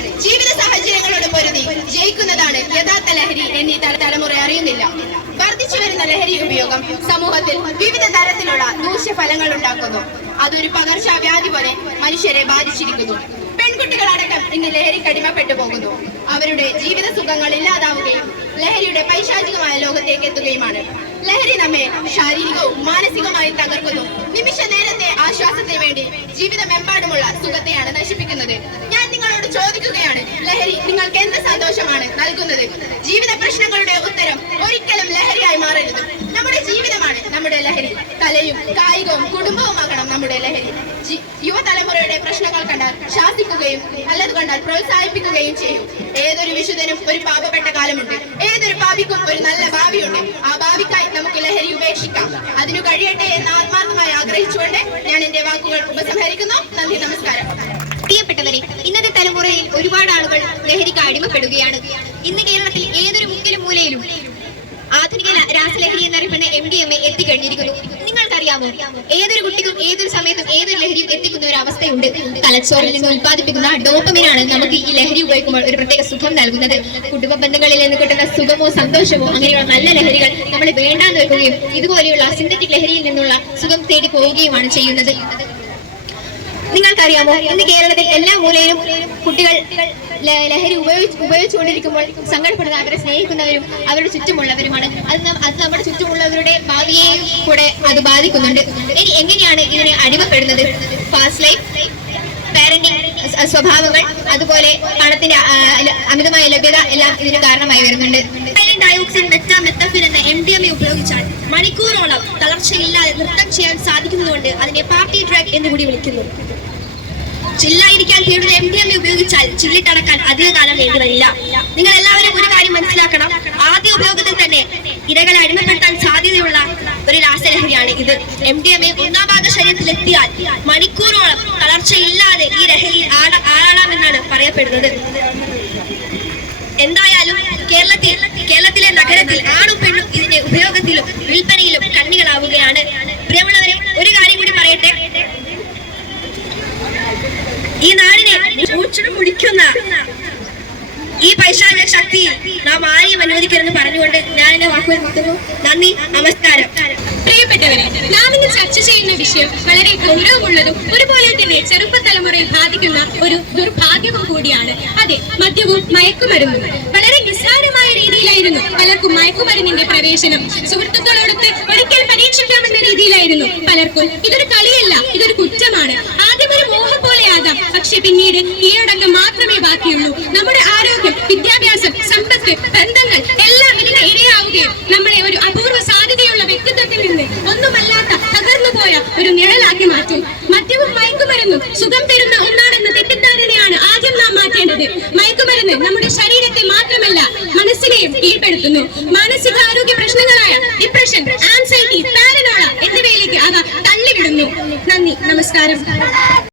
ജീവിത സാഹചര്യങ്ങളോട് പൊരുതി ജയിക്കുന്നതാണ് യഥാർത്ഥ ലഹരി എന്നീ തല- തലമുറ അറിയുന്നില്ല. വർദ്ധിച്ചു വരുന്ന ലഹരി ഉപയോഗം സമൂഹത്തിൽ വിവിധ തരത്തിലുള്ള ദൂഷ്യഫലങ്ങൾ ഉണ്ടാക്കുന്നു. അതൊരു പകർച്ചവ്യാധി പോലെ മനുഷ്യരെ ബാധിച്ചിരിക്കുന്നു. പെൺകുട്ടികളടക്കം ഇന്ന് ലഹരി കടിമപ്പെട്ടു പോകുന്നു. അവരുടെ ജീവിത സുഖങ്ങൾ ഇല്ലാതാവുകയും ലഹരിയുടെ പൈശാചികമായ ലോകത്തേക്ക് എത്തുകയുമാണ്. ലഹരി നമ്മെ ശാരീരികവും മാനസികമായി തകർക്കുന്നു. നിമിഷ നേരത്തെ ആശ്വാസത്തിന് വേണ്ടി ജീവിതമെമ്പാടുമുള്ള സുഖത്തെയാണ് നശിപ്പിക്കുന്നത്. ഞാൻ നിങ്ങളോട് ചോദിക്കുകയാണ്. ലഹരി നിങ്ങൾക്ക് എന്ത് സന്തോഷമാണ് നൽകുന്നത്? ജീവിത പ്രശ്നങ്ങളുടെ ഉത്തരം ഒരിക്കലും ലഹരിയായി മാറരുത്. നമ്മുടെ ജീവിതമാണ് നമ്മുടെ ലഹരി. കലയും കായികവും കുടുംബവുമാകണം നമ്മുടെ ലഹരി. യുവതലമുറയുടെ പ്രശ്നങ്ങൾ കണ്ടാൽ ശാസിക്കുകയും നല്ലത് കണ്ടാൽ പ്രോത്സാഹിപ്പിക്കുകയും ചെയ്യും. ഏതൊരു വിശുദ്ധനും ഒരു പാപപ്പെട്ട കാലമുണ്ട്. ഏതൊരു പാപിക്കും ഒരു നല്ല ഭാവിയുണ്ട്. ആ ഭാവിക്കായി നമുക്ക് ലഹരി ഉപേക്ഷിക്കാം. അതിനു കഴിയട്ടെ എന്ന് ആത്മാർത്ഥമായി ആഗ്രഹിച്ചുകൊണ്ട് ഞാൻ എന്റെ വാക്കുകൾ ഉപസംഹരിക്കുന്നു. നന്ദി നമസ്കാരം. പ്രിയപ്പെട്ടവരെ ഒരുപാട് ആളുകൾ ലഹരിക്ക് അടിമപ്പെടുകയാണ്. ഇന്ന് കേരളത്തിൽ ഏതൊരു മുക്കിലും മൂലയിലും ആധുനിക രാസലഹരി എന്നറിയപ്പെടുന്ന എം ഡി എം എ എത്തിക്കഴിഞ്ഞിരിക്കുന്നു. നിങ്ങൾക്കറിയാമോ? ഏതൊരു കുട്ടിക്കും ഏതൊരു സമയത്തും ഏതൊരു ലഹരിയും എത്തിക്കുന്ന ഒരു അവസ്ഥയുണ്ട്. തലച്ചോറിൽ നിന്ന് ഉത്പാദിപ്പിക്കുന്ന ഡോപ്പമിനാണ് നമുക്ക് ഈ ലഹരി ഉപയോഗിക്കുമ്പോൾ ഒരു പ്രത്യേക സുഖം നൽകുന്നത്. കുടുംബ ബന്ധങ്ങളിൽ നിന്ന് കിട്ടുന്ന സുഖമോ സന്തോഷമോ അങ്ങനെയുള്ള നല്ല ലഹരികൾ നമ്മൾ വേണ്ടാന്ന് വെക്കുകയും ഇതുപോലെയുള്ള സിന്തറ്റിക് ലഹരിയിൽ നിന്നുള്ള സുഖം തേടി പോവുകയുമാണ് ചെയ്യുന്നത്. നിങ്ങൾക്കറിയാമോ ഇന്ന് കേരളത്തിൽ എല്ലാ മൂലയിലും കുട്ടികൾ ലഹരി ഉപയോഗിച്ച് ഉപയോഗിച്ചുകൊണ്ടിരിക്കുമ്പോൾ സങ്കടപ്പെടുന്ന അവരെ സ്നേഹിക്കുന്നവരും അവരുടെ ചുറ്റുമുള്ളവരുമാണ്. അത് അത് നമ്മുടെ ചുറ്റുമുള്ളവരുടെ ഭാവിയെയും കൂടെ അത് ബാധിക്കുന്നുണ്ട്. ഇനി എങ്ങനെയാണ് ഇതിനെ അടിമപ്പെടുന്നത്? ഫാസ്റ്റ് ലൈഫ് പാരന്റിംഗ് സ്വഭാവങ്ങൾ അതുപോലെ പണത്തിന്റെ അമിതമായ ലഭ്യത എല്ലാം ഇതിന് കാരണമായി വരുന്നുണ്ട്. ഡയോക്സിൻ എം എം മണിക്കൂറോളം തളർച്ചയില്ലാതെ നൃത്തം ചെയ്യാൻ സാധിക്കുന്നതുകൊണ്ട് അതിനെ പാർട്ടി ട്രാക്ക് എന്ന് കൂടി വിളിക്കുന്നു. ചില്ലായിരിക്കാൻ തീരുന്ന എം ഡി എം ഉപയോഗിച്ചാൽ ചില്ലിട്ടടക്കാൻ അധികകാലം വേണ്ടി വരില്ല. നിങ്ങൾ എല്ലാവരും ഒരു കാര്യം മനസ്സിലാക്കണം. ആദ്യ ഉപയോഗത്തിൽ തന്നെ ഇരകളെ അടിമപ്പെടുത്താൻ സാധ്യതയുള്ള ഒരു രാസലഹരിയാണ് ഇത്. എം ഡി എം എ ഒന്നാം ഭാഗ ശരീരത്തിലെത്തിയാൽ മണിക്കൂറോളം തളർച്ചയില്ലാതെ ഈ ലഹരിയിൽ ആട- ആളാടാമെന്നാണ് പറയപ്പെടുന്നത്. നഗരത്തിൽ ആണും പെണ്ണും ഇതിന്റെ ഉപയോഗത്തിലും വിൽപ്പനയിലും കണ്ണികളാവുകയാണ്. പ്രിയമുള്ളവരെ ഒരു കാര്യം കൂടി പറയട്ടെ. ഈ നാടിനെ മൂച്ചിട മുടിക്കുന്ന ഈ പൈശാചിക ശക്തി നാം ആരെയും അനുവദിക്കരുതെന്ന് പറഞ്ഞുകൊണ്ട് ഞാൻ എന്റെ വാക്കുകൾ നിർത്തുന്നു. നന്ദി നമസ്കാരം. പ്രിയപ്പെട്ടവരെ നാം ഇന്ന് ചർച്ച ചെയ്യുന്ന വിഷയം വളരെ ഗൗരവമുള്ളതും ഒരുപോലെ തന്നെ ചെറുപ്പ തലമുറയിൽ ബാധിക്കുന്ന ഒരു ദുർഭാഗ്യവും കൂടിയാണ്. അതെ മദ്യവും മയക്കുമരുന്നും രീതിയിലായിരുന്നു. പലർക്കും മയക്കുമരുന്നിന്റെ പ്രവേശനം. സുഹൃത്തുക്കളോടൊത്ത് ഒരിക്കൽ പരീക്ഷിക്കാമെന്ന രീതിയിലായിരുന്നു. പലർക്കും ഇതൊരു കളിയല്ല ഇതൊരു കുറ്റമാണ്. ആദ്യം ഒരു മോഹം പോലെയാകാം പക്ഷെ പിന്നീട് കീഴടക്കം മാത്രമേ ബാക്കിയുള്ളൂ. നമ്മുടെ ആരോഗ്യം വിദ്യാഭ്യാസം സമ്പത്ത് ബന്ധങ്ങൾ എല്ലാം ഇതിന് ഇരയാവുകയും നമ്മളെ ഒരു അപൂർവ സാധ്യതയുള്ള വ്യക്തിത്വത്തിൽ നിന്ന് ഒന്നുമല്ലാത്ത തകർന്നു പോയ ഒരു നിഴലാക്കി മാറ്റും. മദ്യവും മയക്കുമരുന്നും സുഖം തരുന്ന ഒന്നാണെന്ന തെറ്റിദ്ധാരണയാണ് ആദ്യം നാം മാറ്റേണ്ടത്. മയക്കുമരുന്ന് നമ്മുടെ ശരീരത്തെ മാത്രമല്ല മനസ്സിനെയും കീഴ്പ്പെടുത്തുന്നു മാനസികാരോഗ്യ